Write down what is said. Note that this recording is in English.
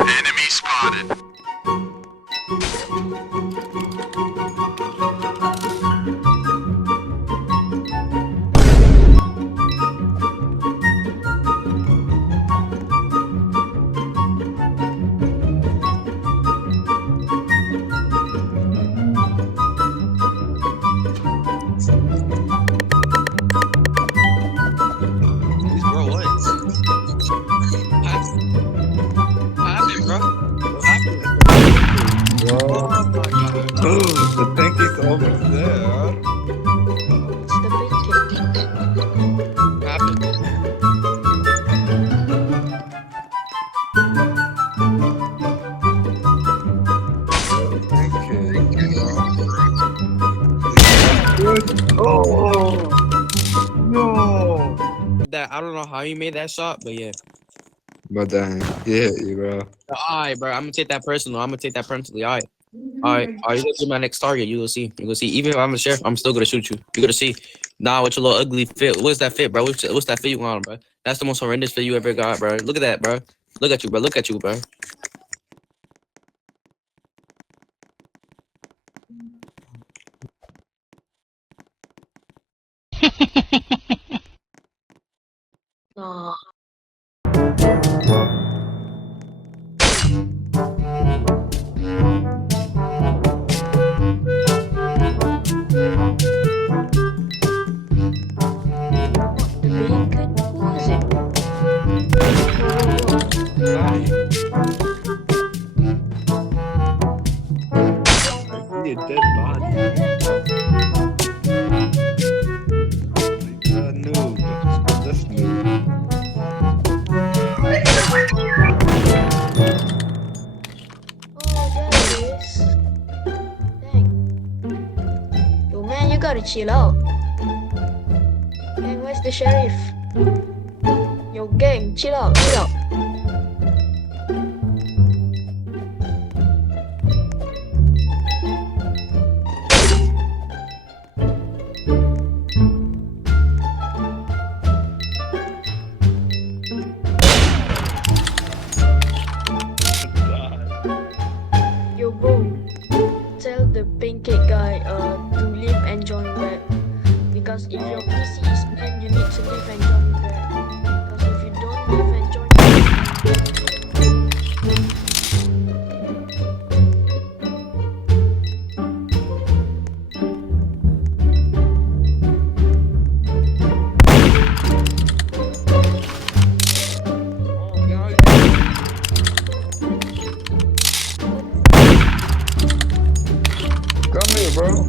Enemy spotted. Bro, what? What happened, bro? What happened? Bro, Oh my god. the tank is almost there. It's the big cake. What happened? Pancake, bro. Oh no! That I don't know how you made that shot, but yeah. But then, yeah, you bro. Alright, bro. I'm gonna take that personal. I'm gonna take that personally. Alright. Alright. Alright, you gonna be my next target. You will see. You will see. Even if I'm a sheriff, I'm still gonna shoot you. You're gonna see. Nah, with your little ugly fit. What's that fit, bro? What's that fit you on, bro? That's the most horrendous fit you ever got, bro. Look at that, bro. Look at you, bro. Look at you, bro. No. The bacon? Who is it? Hi. I see a dead body. Noob. That's noob. Oh, there it is. Dang. Yo, man, you gotta chill out. Gang, where's the sheriff? Yo, gang, chill out, chill out. Yo, bro, tell the pancake guy to leave and join back. Because if your PC is banned, you need to leave and join back. Because if you don't leave and join Come here, bro.